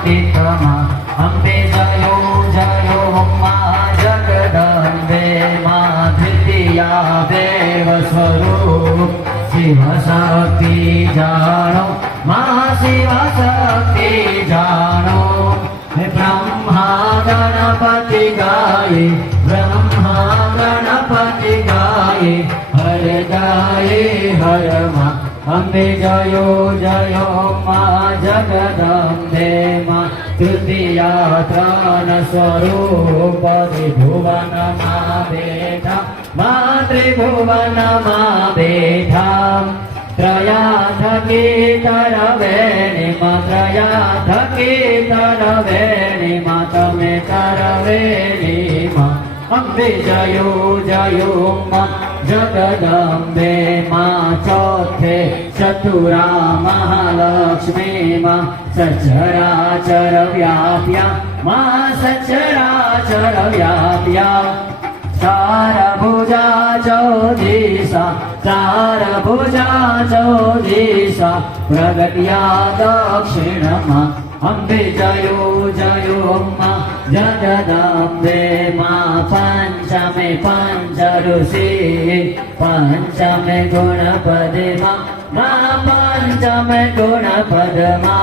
पतितमा अम्बे जयो जयो मा जगदम्बे मा द्वितीया देवस्वरूप शिवशक्ति जानो मा शिवशक्ति जानो ब्रह्मा गणपति गाये ब्रह्मा गणपति गाये हर मा अम्बे जयो जयो मा जगदम्बे मा तृतीया त्राण स्वरूप त्रिभुवन मा बेठा मा त्रिभुवन मा बेठा त्रया थकी तरवेणी मा त्रया थकी तरवेणी मा तमे तरवेणी मा अम्बे जयो जयो मा जगदम्बे मा चौथे चतुरा महालक्ष्मी मा सचराचर व्याप्या मा सचराचर व्याप्या चारभुजा चौदिशा चारभुजा चौदिशा प्रगट्या दक्षिणमा अम्बे जयो जयो मा जगदम्बे मा पंचमे पंच ऋषि पंचमे गुणपदे मा पंचमे गुणपद मा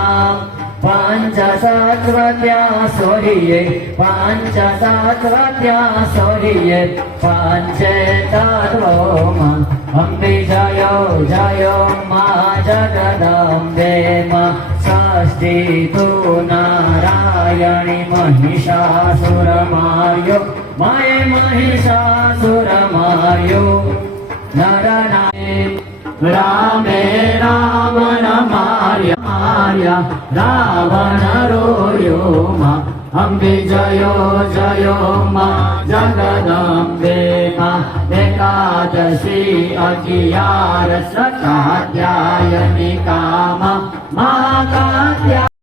पंचसत्वत्या सोहिये पंचसत्वत्या सोहिये पंचे तत्वो मा अम्बे जयो जयो मा जगदम्बे मा षष्ठी तु नारायणी महिषासुरमार्यो माये महिषासुरमार्यो नरनाये रामे रावण मार्या मार्या रावण रोयो मा अम्बे जयो जयो मा जगदम्बे मा एकादशी अगियारस कात्यायनी कामा मा कात्या